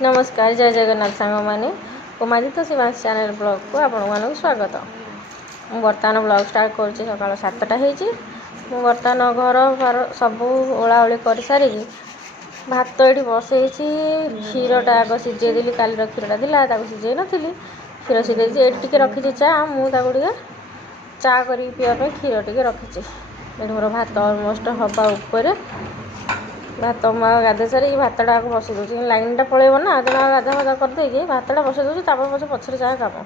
नमस्कार जय जगन्नाथ सांग मैंने उमादित शिवांश चैनल ब्लॉग को आपण स्वागत। मु बर्तमान ब्लॉग स्टार्ट कर सका 7टा हो बर्तमान घर घर सब ओलाओली कर सारी भात ये बसई क्षीरटा आग सीझेदेली काली क्षीरटा था सीझे नी क्षीर सीझे ये रखी चा मुझे चा कर पीवाई क्षीर टे रखी मोर भात अलमोस्ट हवा उपर भात गाधे सारी भातटा बसई दूसरी लाइनटा पलैब ना तेना गाधा फाधा करदे भातटा बसई दूसरी पचे पछरे जहाँ कम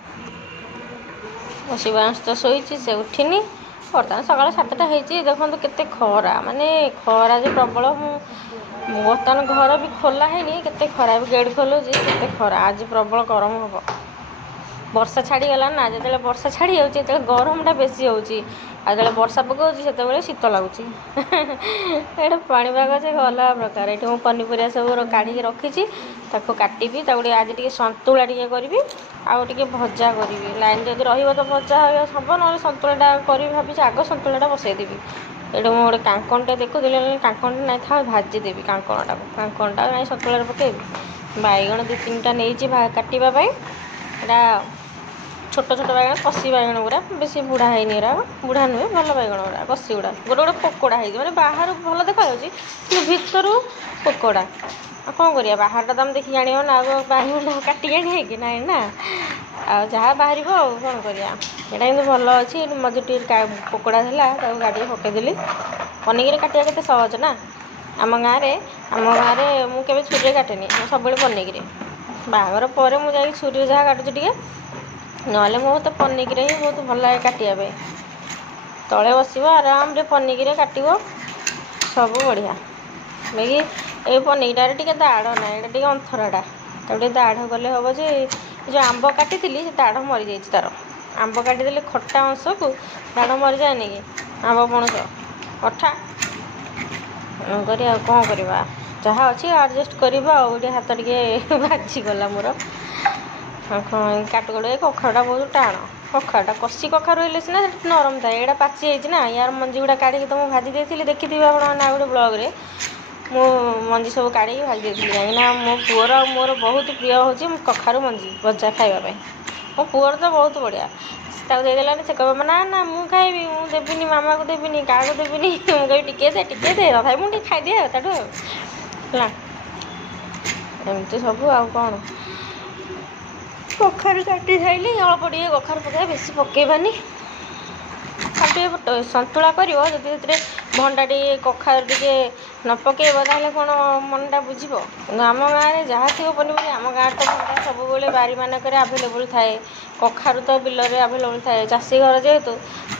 शिवांश तो शोची से उठिनी बर्तमान सका 7टा हो देखो केते खरा माने खरा जो प्रबल बर्तमान घर भी खोला है केते खरा गेट खोलूँ केते खरा आज प्रबल गरम हम वर्षा छाड़ीगला ना जो वर्षा छाड़ी जाऊँगी गरमटा बेसी होता वर्षा पकाऊँ से शीत लगुच ये पाणीपाग से अलग प्रकार ये मुझे पनीपरिया सब काढ़ी रखी काटि आज टे सतुला टे करी आगे भजा करी लाइन जब रही तो भजा हम ना सतुलाटा करी भाई आग सतुलाटा बसईदेवी ये मुझे गोटे कांकणटे देखुली कांकणटा ना था भाजीदेवी कांकणटा ना सतुला पकेबी बैगण 2-3टा नहीं काटापी एटा छोट छोट बैगण कषि बैगण गुड़ा बेसी बुढ़ा है बुढ़ा नुहे भल बैगण गुड़ा कषि गुड़ा गोटे गोटे पकोड़ा है मैंने बाहर भल देखा भितर पकोड़ा कौन करिया बाहर दाम देखी जान ना आग बैगण काटिक आने कि ना ना जहाँ बाहर कौन करिया यहाँ कि भल अच्छी मजे पकोड़ा था गाड़ी पकईदेली पनीर काटिया के सहज ना आम गाँव में मुझे छुरी काटेनी सब पनीर बाहर पर मुझे छुरी जहाँ काटुची टे ना तो पनीर ही बहुत भल लगे काटापी तले बस आराम से पनीर काट सब बढ़िया बाकी ये पनीरटार टे दाढ़ ना यहाँ टे अंथराटा टे दाढ़ गले हम जे जो आंब काटी से दाढ़ मरी जाइए तार आंब काटिदे खटा अंश को दाढ़ मरी जाए कि आंब पणस अठा कौन करवा जहाँ अच्छी आडजस्ट करवा हाथ टे बाजिगला मोर काटगड़ कखाटा बहुत टाण कखाटा कषि कखार रही सीना नरम थाए यहाँ पाची ना यार मंजी गुड़ा काढ़ी तो मुझे भाजी देती देखी आपना गोटे ब्लग्रे मु मंजी सब काढ़ी भाजी देती कहीं मो पुअर मोर बहुत प्रिय हूँ कखारू मंजी भजा खावाई मो पुअर तो बहुत बढ़िया देदेलानी से कह ना ना मुझे खाइबी मुझे देवी मामा को देवी क्या देवी मुझे टिके दे तथा मुझे खाईदिए ताठू है एमती सब आ कौन कखार काटी सारे अल्प टे कखार पकड़ा बेसी पकईबानी खाली सतुला कर भंडा टे कखार टे न पकईब ताले कौन मनटा बुझ आम गाँव में जहाँ थी पनीपरिया आम गाँव तो भंडा सब बारी मानक आभेलेबल थाए कखारू तो बिलरे आभेलेबल थाए चाषी घर जेहेतु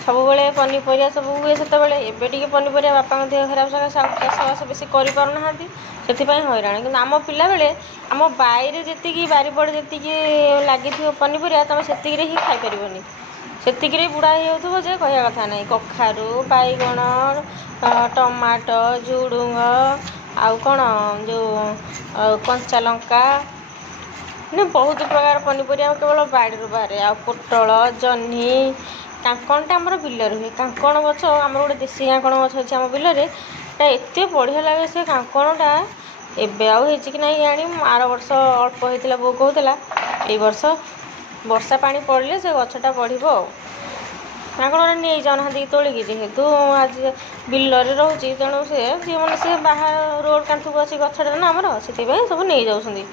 सब पनीपरिया सब हुए से एबे पनीपरिया बापा देह खराब चाषबास बेसी करना से हैरान कि आम पिला बेले आम बाईरे जी बारीपड़ जी लगी पनीपरिया तुम से ही खाईपर से बुढ़ा हो जे कह कथा ना कखारू बैगण टमाटो झुड़ुंग आउ कौन जो कंचा लंका ने बहुत प्रकार पनीपरिया केवल बाड़ी बाहर आ पोटल जह्नी कांकणटा आमर बिलर हुए कांकण गछ आम गोटे देशी कांकण गछ अच्छे आम बिलर एत बढ़िया लगे से कांकणटा एबे आउ कि ना जानी आर वर्ष अल्प होता बो कहला ये वर्ष वर्षा पानी पड़े से गछटा बढ़ कांकणटा नहीं जाऊना तोलिकी जेहेतु आज बिलरे रोचे तेणु से जी मैंने सी बाहर रोड कांठू अच्छी गछटा ना आमर से सब नहीं जाऊँ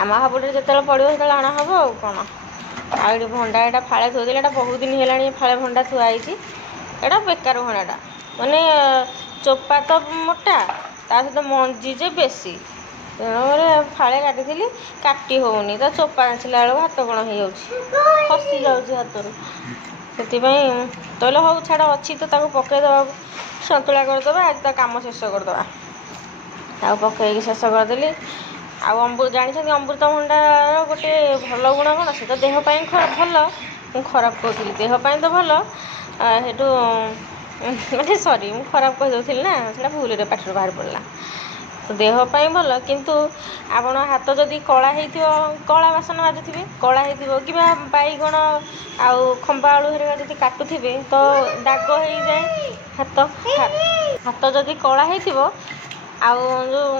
आम हापुटे जो पड़ो से आना हम आ कौन आठ भंडा यहाँ फाड़े थोड़ी यहाँ बहुत दिन है फाड़े भंडा थुआई यहाँ बेकार भंडाटा माने चोपा तो मोटा ता सहित मंजी जे बेसी तेणु फाड़े काटी काटी होनी तो चोपा आँचला बेलू हाथ कण हो खसी जाऊँगी हाथ से तैल हूँ छाड़ अच्छी तो पकईदे सतुला करदे आज तो कम शेष करदे पकईकि शेष करदेली जानी अमृतभंडार गोटे भल गुण कौन से तो देहपाई भल खराब कहती देहपाई तो भल हेटू माने सॉरी मु खराब कहीदे ना से भूल पाटर बाहर पड़ा तो देहपाई भल किंतु आपण हाथ जदि कला कला बासन बाजुथे कला हो कि बैगण आउ खंबा आलू हेरिका जदि काटुथे तो दाग हो जाए हाथ हाथ जदि कला हो ଆଉ ଯେଉଁ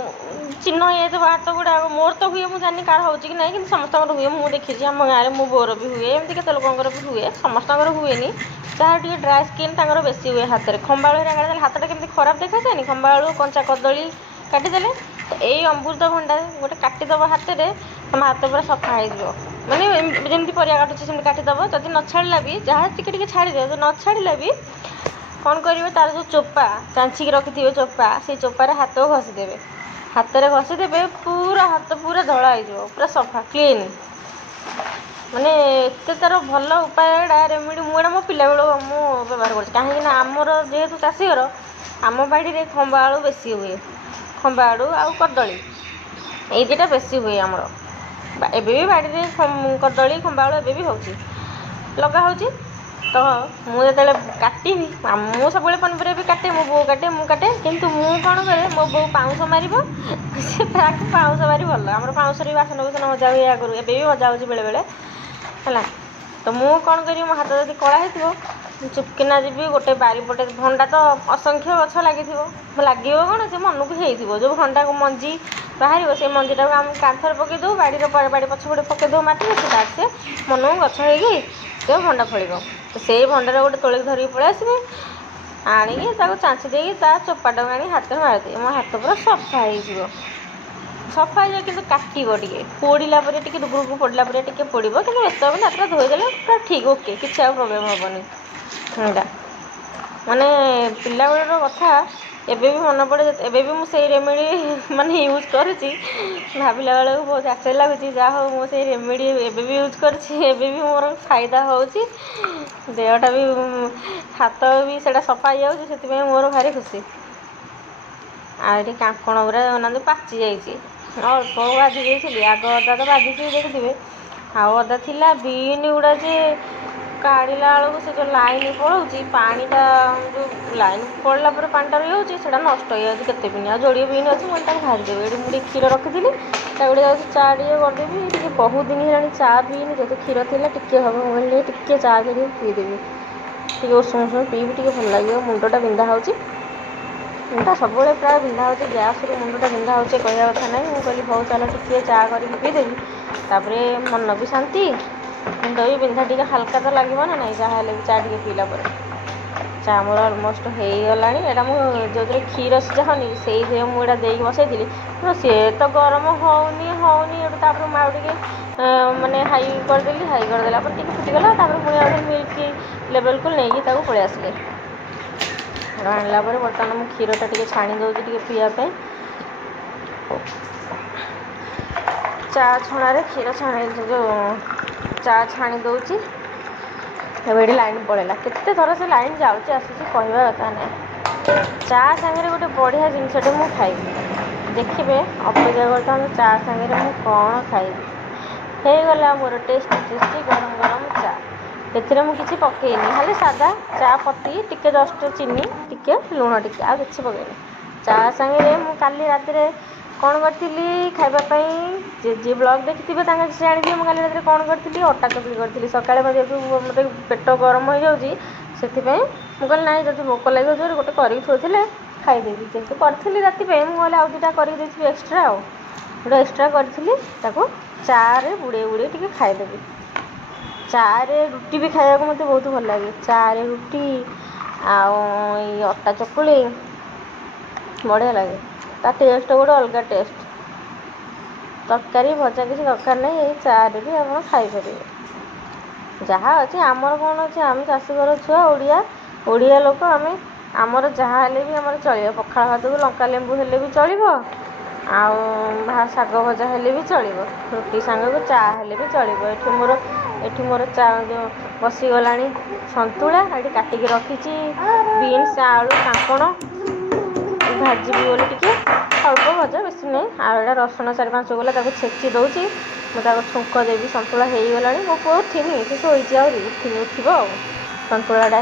ଚିହ୍ନ ହେଇଯାଇଥିବ ହାତ ଗୁଡ଼ାକ, ମୋର ତ ହୁଏ, ମୁଁ ଜାଣିନି କାହାର ହେଉଛି କି ନାହିଁ, କିନ୍ତୁ ସମସ୍ତଙ୍କର ହୁଏ। ମୁଁ ଦେଖିଛି ଆମ ଗାଁରେ, ମୋ ବୋଉର ବି ହୁଏ, ଏମିତି କେତେ ଲୋକଙ୍କର ବି ହୁଏ, ସମସ୍ତଙ୍କର ହୁଏନି। ଯାହାର ଟିକେ ଡ୍ରାଏ ସ୍କିନ୍ ତାଙ୍କର ବେଶୀ ହୁଏ ହାତରେ। ଖମ୍ବାଳୁ ହେରା କାଟିଦେଲେ ହାତଟା କେମିତି ଖରାପ ଦେଖାଯାଏନି, ଖମ୍ବାଳୁ କଞ୍ଚା କଦଳୀ କାଟିଦେଲେ। ତ ଏଇ ଅମୃତଭଣ୍ଡା ଗୋଟେ କାଟିଦେବ ହାତରେ, ତମ ହାତ ପୁରା ସଫା ହେଇଯିବ। ମାନେ ଯେମିତି ପରିବା କାଟୁଛି ସେମିତି କାଟିଦେବ। ଯଦି ନ ଛାଡ଼ିଲା ବି, ଯାହା ଟିକେ ଟିକେ ଛାଡ଼ିଦିଅ, ଯଦି ନ ଛାଡ଼ିଲା ବି କ'ଣ କରିବେ, ତାର ଯେଉଁ ଚୋପା ଚାଞ୍ଚିକି ରଖିଥିବେ ଚୋପା, ସେଇ ଚୋପାରେ ହାତକୁ ଘଷିଦେବେ। ହାତରେ ଘଷିଦେବେ, ପୁରା ହାତ ପୁରା ଧଳା ହେଇଯିବ, ପୁରା ସଫା କ୍ଲିନ୍। ମାନେ ଏତେ ତାର ଭଲ ଉପାୟ ଏଇଟା ରେମିଡ଼ି। ମୁଁ ଏଇଟା ମୋ ପିଲାବେଳୁ ମୁଁ ବ୍ୟବହାର କରୁଛି। କାହିଁକିନା ଆମର ଯେହେତୁ ଚାଷୀ ଘର, ଆମ ବାଡ଼ିରେ ଖମ୍ବ ଆଳୁ ବେଶୀ ହୁଏ। ଖମ୍ବ ଆଳୁ ଆଉ କଦଳୀ, ଏଇ ଦୁଇଟା ବେଶୀ ହୁଏ ଆମର। ଏବେ ବି ବାଡ଼ିରେ କଦଳୀ ଖମ୍ବ ଆଳୁ ଏବେ ବି ହେଉଛି, ଲଗା ହେଉଛି। ତ ମୁଁ ଯେତେବେଳେ କାଟିବି, ମୁଁ ସବୁବେଳେ ପନିପରିବା ବି କାଟେ, ମୋ ବୋଉ କାଟେ, ମୁଁ କାଟେ। କିନ୍ତୁ ମୁଁ କ'ଣ କରେ, ମୋ ବୋଉ ପାଉଁଶ ମାରିବ, ସେ ତାକୁ ପାଉଁଶ ମାରି ଭଲ। ଆମର ପାଉଁଶରେ ବି ବାସନ କୁସନ ମଜା ହୁଏ ଆଗରୁ, ଏବେ ବି ମଜା ହେଉଛି ବେଳେବେଳେ ହେଲା। ତ ମୁଁ କ'ଣ କରିବି, ମୋ ହାତ ଯଦି କଳା ହେଇଥିବ, ଚୁପକିନା ଯିବି ଗୋଟେ ବାରିପଟେ। ଭଣ୍ଡା ତ ଅସଂଖ୍ୟ ଗଛ ଲାଗିଥିବ, ଲାଗିବ କ'ଣ, ସେ ମନକୁ ହେଇଥିବ। ଯେଉଁ ଭଣ୍ଡାକୁ ମଞ୍ଜି ବାହାରିବ, ସେ ମଞ୍ଜିଟାକୁ ଆମେ କାନ୍ଥରେ ପକାଇ ଦେଉ, ବାଡ଼ି ପଛପଟେ ପକାଇ ଦେଉ ମାଟିରେ, ସେ ମନକୁ ଗଛ ହେଇକି ସେ ଭଣ୍ଡା ଫଳିବ। ତ ସେଇ ଭଣ୍ଡାରେ ଗୋଟେ ତୋଳିକି ଧରିକି ପଳେଇ ଆସିବି, ଆଣିକି ତାକୁ ଚାଞ୍ଚି ଦେଇକି ତା ଚୋପାଟାକୁ ଆଣି ହାତରେ ମାରିଦେବି, ମୋ ହାତ ପୁରା ସଫା ହେଇଯିବ। ସଫା ହେଇଯିବ, କିନ୍ତୁ କାଟିବ ଟିକେ, ପୋଡ଼ିଲା ପରେ ଟିକେ ଡୁବୁକୁ ପୋଡ଼ିଲା ପରେ ଟିକେ ପୋଡ଼ିବ, କିନ୍ତୁ ବ୍ୟସ୍ତ ହେବନି। ହାତଟା ଧୋଇଦେଲେ ପୁରା ଠିକ୍, ଓକେ, କିଛି ଆଉ ପ୍ରୋବ୍ଲେମ୍ ହେବନି। ଏଇଟା ମାନେ ପିଲାବେଳର କଥା ଏବେ ବି ମନେ ପଡ଼େ। ଏବେ ବି ମୁଁ ସେଇ ରେମେଡ଼ି ମାନେ ୟୁଜ୍ କରୁଛି। ଭାବିଲା ବେଳକୁ ବହୁତ ଆଶ୍ଚର୍ଯ୍ୟ ଲାଗୁଛି, ଯାହା ହଉ ମୁଁ ସେଇ ରେମେଡ଼ି ଏବେ ବି ୟୁଜ୍ କରୁଛି, ଏବେ ବି ମୋର ଫାଇଦା ହେଉଛି। ଦେହଟା ବି, ହାତ ବି ସେଇଟା ସଫା ହେଇଯାଉଛି, ସେଥିପାଇଁ ମୋର ଭାରି ଖୁସି। ଆଉ ଏଠି କାଙ୍କଣ ଗୁଡ଼ା ଅନାନ୍ତୁ ପାଚି ଯାଇଛି, ଅଳ୍ପ ଭାଜି ଦେଇଥିଲି। ଆଗ ଅଦା ତ ଭାଜିଛି ଦେଖିଥିବେ, ଆଉ ଅଦା ଥିଲା। ବିନ୍ ଗୁଡ଼ା ଯେ କାଢ଼ିଲା ବେଳକୁ ସେ ଯେଉଁ ଲାଇନ୍ ପଳାଉଛି, ପାଣିଟା ଯେଉଁ ଲାଇନ୍ ପଳେଇଲା ପରେ ପାଣିଟା ରହିଯାଉଛି, ସେଇଟା ନଷ୍ଟ ହେଇଯାଉଛି କେତେ ବିନ୍। ଆଉ ଯୋଡ଼ିଏ ବିନ୍ ଅଛି, ମୁଁ ତାକୁ ଭାଜିଦେବି। ଏଠି ମୁଁ ଟିକେ କ୍ଷୀର ରଖିଥିଲି, ତାକୁ ଗୋଟେ ଯାଉଛି ଚା ଟିକେ କରିଦେବି। ଟିକେ ବହୁତ ଦିନ ହେଲାଣି ଚା ପିଇନି, ଯେହେତୁ କ୍ଷୀର ଥିଲା ଟିକେ ହେବ, ମୁଁ କହିଲି ଟିକେ ଚା କରିକି ପିଇଦେବି, ଟିକେ ଉଷୁମ ଉଷୁମ ପିଇବି, ଟିକେ ଭଲ ଲାଗିବ। ମୁଣ୍ଡଟା ବିନ୍ଧା ହେଉଛି, ମୁଣ୍ଡଟା ସବୁବେଳେ ପ୍ରାୟ ବିନ୍ଧା ହେଉଛି, ଗ୍ୟାସ୍ରୁ ମୁଣ୍ଡଟା ବିନ୍ଧା ହେଉଛି, କହିବା କଥା ନାହିଁ। ମୁଁ କହିଲି ହଉ ଚାଲ ଟିକେ ଚା କରିକି ପିଇଦେବି, ତାପରେ ମନ ବି ଶାନ୍ତି, ମୁଣ୍ଡ ବି ବିନ୍ଧା ଟିକେ ହାଲକା ତ ଲାଗିବ ନା ନାହିଁ, ଯାହା ହେଲେ ବି ଚା ଟିକେ ପିଇଲା ପରେ। ଚା ମୋର ଅଲମୋଷ୍ଟ ହେଇଗଲାଣି। ଏଇଟା ମୁଁ ଯେଉଁଥିରେ କ୍ଷୀର ସିଝା ହେଉନି, ସେଇଥିରେ ମୁଁ ଏଇଟା ଦେଇକି ବସାଇଥିଲି। ସିଏ ତ ଗରମ ହେଉନି ଏଇଠୁ, ତାପରେ ମୁଁ ଆଉ ଟିକେ ମାନେ ହାଇ କରିଦେଲି। ହାଇ କରିଦେଲା ପରେ ଟିକେ ଫୁଟିଗଲା, ତାପରେ ପୁଣି ଆଉ ମିଲ୍କ ଲେବଲ୍କୁ ନେଇକି ତାକୁ ପଳେଇ ଆସିଲି। ଆଣିଲା ପରେ ବର୍ତ୍ତମାନ ମୁଁ କ୍ଷୀରଟା ଟିକେ ଛାଣି ଦେଉଛି ଟିକେ ପିଇବା ପାଇଁ। ଚା ଛଣାରେ କ୍ଷୀର ଯେଉଁ ଚା ଛାଣି ଦେଉଛି। ଏବେ ଏଠି ଲାଇନ୍ ପଳେଇଲା, କେତେ ଥର ସେ ଲାଇନ୍ ଯାଉଛି ଆସୁଛି, କହିବା କଥା ନାହିଁ। ଚା ସାଙ୍ଗରେ ଗୋଟେ ବଢ଼ିଆ ଜିନିଷଟେ ମୁଁ ଖାଇବି, ଦେଖିବେ, ଅପେକ୍ଷା କରିଥାନ୍ତୁ। ଚା ସାଙ୍ଗରେ ମୁଁ କ'ଣ ଖାଇବି? ହେଇଗଲା ମୋର ଟେଷ୍ଟି ଟେଷ୍ଟି ଗରମ ଗରମ ଚା। ଏଥିରେ ମୁଁ କିଛି ପକାଇନି, ଖାଲି ସାଦା ଚା ପତି, ଟିକେ ଜଷ୍ଟ ଚିନି, ଟିକେ ଲୁଣ, ଟିକେ, ଆଉ କିଛି ପକାଇନି। ଚା ସାଙ୍ଗରେ ମୁଁ କାଲି ରାତିରେ କ'ଣ କରିଥିଲି ଖାଇବା ପାଇଁ, ଯିଏ ବ୍ଲଗ୍ ଦେଖିଥିବେ ତାଙ୍କ ସେ ଜାଣିଥିବେ ମୁଁ କାଲି ରାତିରେ କ'ଣ କରିଥିଲି। ଅଟା ଚକୁଳି କରିଥିଲି। ସକାଳେ ଯେହେତୁ ମୋତେ ପେଟ ଗରମ ହେଇଯାଉଛି, ସେଥିପାଇଁ ମୁଁ କହିଲି ନାହିଁ, ଯଦି ଭୋକ ଲାଗିବ ଜୋରେ ଗୋଟେ କରିକି ଥୋଇଥିଲେ ଖାଇଦେବି। ଯେହେତୁ କରିଥିଲି ରାତି ପାଇଁ, ମୁଁ କହିଲି ଆଉ ଦୁଇଟା କରିକି ଦେଇଥିବି ଏକ୍ସଟ୍ରା, ଆଉ ଗୋଟେ ଏକ୍ସଟ୍ରା କରିଥିଲି, ତାକୁ ଚାରେ ବୁଡ଼େଇ ଟିକେ ଖାଇଦେବି। ଚାରେ ରୁଟି ବି ଖାଇବାକୁ ମୋତେ ବହୁତ ଭଲ ଲାଗେ। ଚାରେ ରୁଟି ଆଉ ଏଇ ଅଟା ଚକୁଳି ବଢ଼ିଆ ଲାଗେ, ତା ଟେଷ୍ଟ ଗୋଟେ ଅଲଗା ଟେଷ୍ଟ। ତରକାରୀ ଭଜା କିଛି ଦରକାର ନାହିଁ, ଏଇ ଚାରେ ବି ଆପଣ ଖାଇପାରିବେ। ଯାହା ଅଛି, ଆମର କ'ଣ ଅଛି, ଆମେ ଚାଷୀଘର ଛୁଆ, ଓଡ଼ିଆ ଲୋକ ଆମେ, ଆମର ଯାହା ହେଲେ ବି ଆମର ଚଳିବ। ପଖାଳ ଭାତକୁ ଲଙ୍କା ଲେମ୍ବୁ ହେଲେ ବି ଚଳିବ, ଆଉ ଶାଗ ଭଜା ହେଲେ ବି ଚଳିବ, ରୁଟି ସାଙ୍ଗକୁ ଚା ହେଲେ ବି ଚଳିବ। ଏଠି ମୋର ଚା ଯେଉଁ ବସିଗଲାଣି ସନ୍ତୁଳା, ଏଠି କାଟିକି ରଖିଛି ବିନ୍ସ, ଆଳୁ, କାଙ୍କଣ ଭାଜିବି ବୋଲି, ଟିକେ ଅଳ୍ପ ଭଜା, ବେଶୀ ନାହିଁ। ଆଉ ଏଇଟା ରସୁଣ 4-5 ଗଲା, ତାକୁ ଛେଚି ଦେଉଛି, ମୁଁ ତାକୁ ଛୁଙ୍କ ଦେବି। ସନ୍ତୁଳା ହେଇଗଲାଣି। ମୋ ପୁଅ ଉଠିନି, ସେ ଶୋଇଛି, ଆହୁରି ଉଠିବ ଆଉ। ସନ୍ତୁଳାଟା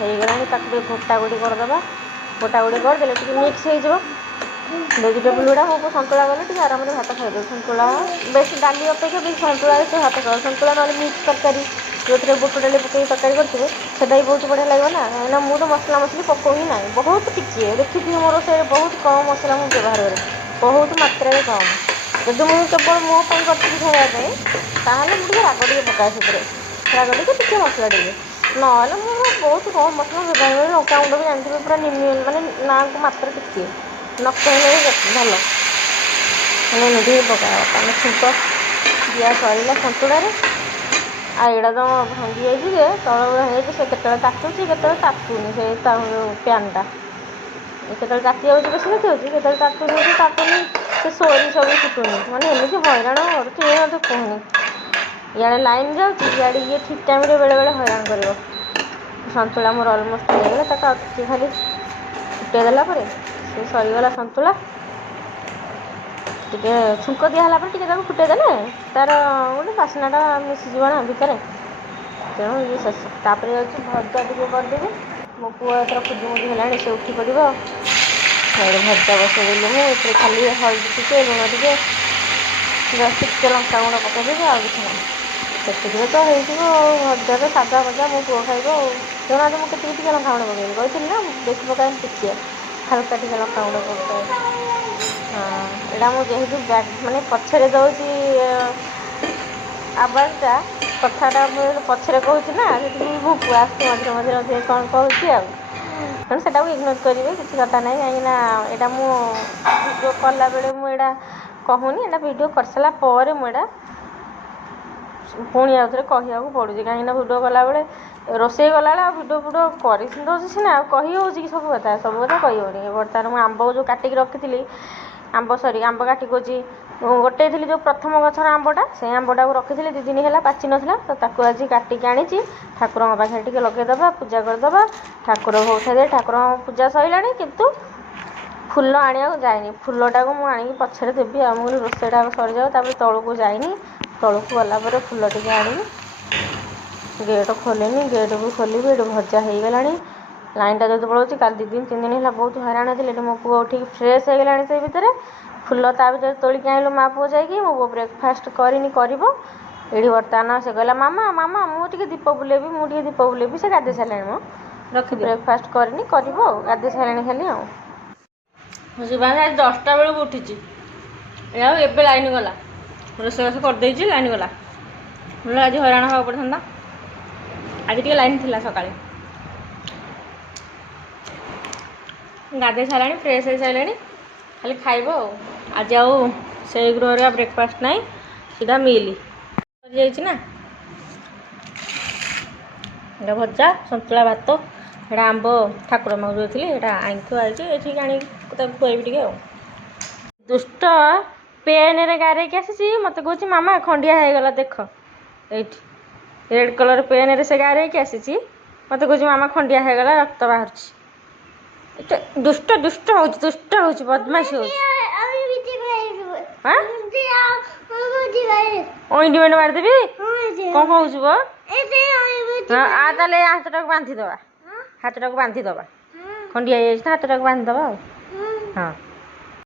ହେଇଗଲାଣି, ତାକୁ ଟିକେ ଗୋଟା ଗୋଟି କରିଦେବା। ଗୋଟା ଗୋଟି କରିଦେଲେ ଟିକେ ମିକ୍ସ ହେଇଯିବ ଭେଜିଟେବୁଲ୍ ଗୁଡ଼ା। ମୋ ପୁଅ ସନ୍ତୁଳା କଲେ ଟିକେ ଆରାମରେ ଭାତ ଖାଇଦେବ। ସନ୍ତୁଳା ବେଶୀ, ଡାଲି ଅପେକ୍ଷା ବେଶୀ ସନ୍ତୁଳାରେ ସେ ଭାତ ଖାଇବ। ସନ୍ତୁଳା ନହେଲେ ମିକ୍ସ ତରକାରୀ ଯେଉଁଥିରେ ବୁଟ ଡାଲି ପକାଇକି ତରକାରୀ କରିଥିବେ ସେଇଟା ବି ବହୁତ ବଢ଼ିଆ ଲାଗିବ ନା। କାହିଁକିନା ମୁଁ ତ ମସଲା ମସଲି ପକାଉ ହିଁ ନାହିଁ, ବହୁତ ଟିକିଏ ଦେଖିଥିବି ମୋ ରୋଷେଇରେ ବହୁତ କମ୍ ମସଲା ମୁଁ ବ୍ୟବହାର କରେ, ବହୁତ ମାତ୍ରାରେ କମ୍। ଯଦି ମୁଁ କେବଳ ମୋ ପାଇଁ କରିଥିବି ଖାଇବା ପାଇଁ ତାହେଲେ ମୁଁ ଟିକେ ରାଗ ଟିକେ ପକାଏ ସେଥିରେ, ରାଗ ଟିକେ ମସଲା ଟିକେ, ନହେଲେ ମୁଁ ବହୁତ କମ୍ ମସଲା ବ୍ୟବହାର କରେ। ଲଙ୍କାଗୁଣ୍ଡ ବି ଜାଣିଥିବେ ପୁରା ମାନେ ନାଁକୁ ମାତ୍ର ଟିକିଏ, ନ କହିଲେ ବି ଭଲ, ମାନେ ଏମିତି ହିଁ ପକାଏ। ତାହେଲେ ଛୁଙ୍କ ଦିଆ ସରିଲା ସନ୍ତୁଳାରେ। ଆଉ ଏଇଟା ତ ଭାଙ୍ଗି ଯାଇଛି ଯେ ତଳ ଭାଙ୍ଗି ଯାଇଛି, ସେ କେତେବେଳେ ତାତୁଛି କେତେବେଳେ ତାତୁନି, ସେ ପ୍ୟାନ୍ଟା କେତେବେଳେ ତାତି ଯାଉଛି ବେଶୀ ତାତି ଯାଉଛି, କେତେବେଳେ ତାତୁନି ସେ ସୋରିଷ ବି ଫୁଟୁନି, ମାନେ ଏମିତି ହଇରାଣ କରୁଛି ମୋତେ କୁହନି। ଇଆଡ଼େ ଲାଇନ୍ ଯାଉଛି, ଇଆଡ଼େ ଇଏ ଠିକ୍ ଟାଇମ୍ରେ ବେଳେବେଳେ ହଇରାଣ କରିବ। ସନ୍ତୁଳା ମୋର ଅଲମୋଷ୍ଟ ହେଇଗଲା, ତାକୁ ଆଉ ଟିକେ ଖାଲି ଫୁଟାଇ ଦେଲା ପରେ ସେ ସରିଗଲା ସନ୍ତୁଳା। ଟିକେ ଛୁଙ୍କ ଦିଆହେଲା ପରେ ଟିକେ ତାକୁ ଫୁଟାଇ ଦେଲେ ତା'ର ଗୋଟେ ବାସ୍ନାଟା ମିଶିଯିବ ନା ଭିତରେ, ତେଣୁ ଇଏ ଶେଷ। ତାପରେ ଯାଉଛି ଭଜା ଟିକେ କରିଦେବି। ମୋ ପୁଅ ଏଥର ଖୁଦିମୁଦି ହେଲାଣି, ସେ ଉଠି ପଡ଼ିବ। ଭଜା ବସାଇଦେଲି ମୁଁ, ଏଥିରେ ଖାଲି ହଳଦୀ ଟିକେ, ଲୁଣ ଟିକେ, ଟିକେ ଲଙ୍କାଗୁଣ୍ଡ ପକାଇଦେବି, ଆଉ କିଛି ନାହିଁ। ସେତିକିରେ ତ ହେଇଯିବ ଆଉ। ଭଜା ତ ସାଧା ଭଜା ମୋ ପୁଅ ଖାଇବ ଆଉ। ଦେଖୁନାହାନ୍ତି ମୁଁ କେତିକି ଟିକେ ଲଙ୍କାଗୁଣ୍ଡ ପକାଇଲି, କହିଥିଲି ନା ବେଶୀ ପକାଏନି, ଟିକିଏ ହାଲକା ଟିକେ ଲଙ୍କାଗୁଣ୍ଡ ପକାଏ। ହଁ, ଏଇଟା ମୁଁ ଯେହେତୁ ମାନେ ପଛରେ ଦେଉଛି ଆବାଜଟା, କଥାଟା ମୁଁ ପଛରେ କହୁଛି ନା, ସେଥିପାଇଁ ମୋ ପୁଅ ଆସୁଛି ମଝିରେ କ'ଣ କହୁଛି ଆଉ। ତେଣୁ ସେଟାକୁ ଇଗ୍ନୋର କରିବେ, କିଛି କଥା ନାହିଁ। କାହିଁକିନା ଏଇଟା ମୁଁ ଭିଡ଼ିଓ କଲାବେଳେ ମୁଁ ଏଇଟା କହୁନି, ଏଇଟା ଭିଡ଼ିଓ କରିସାରିଲା ପରେ ମୁଁ ଏଇଟା ପୁଣି ଆଉ ଥରେ କହିବାକୁ ପଡ଼ୁଛି। କାହିଁକିନା ଭିଡ଼ିଓ କଲାବେଳେ, ରୋଷେଇ କଲାବେଳେ ଆଉ ଭିଡ଼ିଓ କରି ଦେଉଛି ସିନା, ଆଉ କହି ହେଉଛି କି ସବୁ କଥା କହି ହେଉନି। ବର୍ତ୍ତମାନ ମୁଁ ଆମ୍ବ ଯେଉଁ କାଟିକି ରଖିଥିଲି, ଆମ୍ବ କାଟି କହୁଛି ଗୋଟେଇଥିଲି ଯେଉଁ ପ୍ରଥମ ଗଛର ଆମ୍ବଟା, ସେଇ ଆମ୍ବଟାକୁ ରଖିଥିଲି 2 ଦିନ ହେଲା, ପାଚି ନଥିଲା, ତ ତାକୁ ଆଜି କାଟିକି ଆଣିଛି। ଠାକୁରଙ୍କ ପାଖରେ ଟିକେ ଲଗେଇଦେବା, ପୂଜା କରିଦେବା। ଠାକୁରଙ୍କୁ ଉଠାଇ ଦେଇ ଠାକୁରଙ୍କ ପୂଜା ସରିଲାଣି, କିନ୍ତୁ ଫୁଲ ଆଣିବାକୁ ଯାଇନି। ଫୁଲଟାକୁ ମୁଁ ଆଣିକି ପଛରେ ଦେବି ଆଉ। ମୁଁ ରୋଷେଇଟା ସରିଯାଉ, ତାପରେ ତଳକୁ ଯାଇନି, ତଳକୁ ଗଲା ପରେ ଫୁଲ ଟିକେ ଆଣିବି। ଗେଟ୍ ଖୋଲିନି, ଗେଟ୍ ବି ଖୋଲିବି। ଏଠି ଭଜା ହେଇଗଲାଣି। ଲାଇନ୍ଟା ଯଦି ପଳାଉଛି, କାଲି 2 ଦିନ 3 ଦିନ ହେଲା ବହୁତ ହଇରାଣ ହେଇଥିଲି। ଏଠି ମୋ ପୁଅ ଉଠିକି ଫ୍ରେଶ୍ ହେଇଗଲାଣି, ସେଇ ଭିତରେ ଫୁଲ ତା ଭିତରେ ତୋଳିକି ଆଣିଲୁ ମା ପୁଅ ଯାଇକି। ମୋ ପୁଅ ବ୍ରେକଫାଷ୍ଟ କରିନି, କରିବ। ଏଇଠି ବର୍ତ୍ତମାନ ସେ କହିଲା ମାମା ମୁଁ ଟିକେ ଦୀପ ବୁଲେଇବି, ସେ ଗାଧୋଇ ସାରିଲାଣି ମ, ବ୍ରେକଫାଷ୍ଟ କରିନି, କରିବ ଆଉ। ଗାଧୋଇ ସାରିଲାଣି ଖାଲି ଆଉ। ଶିବାଂଶ ଆଜି 10ଟା ବେଳକୁ ଉଠିଛି, ଆଉ ଏବେ ଲାଇନ୍ ଗଲା। ରୋଷେଇବାସ କରିଦେଇଛି, ଲାଇନ୍ ଗଲା। ଆଜି ହଇରାଣ ହେବାକୁ ପଡ଼ିଥାନ୍ତା। ଆଜି ଟିକେ ଲାଇନ୍ ଥିଲା ସକାଳେ। ଗାଧୋଇ ସାରିଲାଣି, ଫ୍ରେଶ୍ ହେଇସାରିଲାଣି, ଖାଲି ଖାଇବ ଆଉ। ଆଜି ଆଉ ସେଇ ଗୃହରେ ବ୍ରେକଫାଷ୍ଟ ନାହିଁ, ସିଧା ମିଲ୍ ସରିଯାଇଛି ନା। ଏଇଟା ଭଜା, ସନ୍ତୁଳା, ଭାତ, ଏଇଟା ଆମ୍ବ ଠାକୁର ମାକୁ ଦେଇଥିଲି, ଏଇଟା ଆଣିଥୁ ଆଇଛି, ଏଠିକି ଆଣିକି ତାକୁ ଖୁଆଇବି ଟିକେ ଆଉ। ଦୁଷ୍ଟ ପେନ୍ରେ ଗାରେଇକି ଆସିଛି, ମୋତେ କହୁଛି ମାମା ଖଣ୍ଡିଆ ହେଇଗଲା ଦେଖ, ଏଇଠି ରେଡ଼୍ କଲର୍ ପେନ୍ରେ ସେ ଗାରେଇକି ଆସିଛି, ମୋତେ କହୁଛି ମାମା ଖଣ୍ଡିଆ ହେଇଗଲା, ରକ୍ତ ବାହାରୁଛି। ଦୁଷ୍ଟ ହେଉଛି, ବଦମାସି ହେଉଛି। ଅଇଣ୍ଟିମେଣ୍ଟ ମାରିଦେବି, କ'ଣ କହୁଛୁ ବ? ତାହେଲେ ହାତଟାକୁ ବାନ୍ଧିଦେବା, ଖଣ୍ଡିଆ ହେଇଯାଇଛି ତ ହାତଟାକୁ ବାନ୍ଧିଦେବା ଆଉ। ହଁ।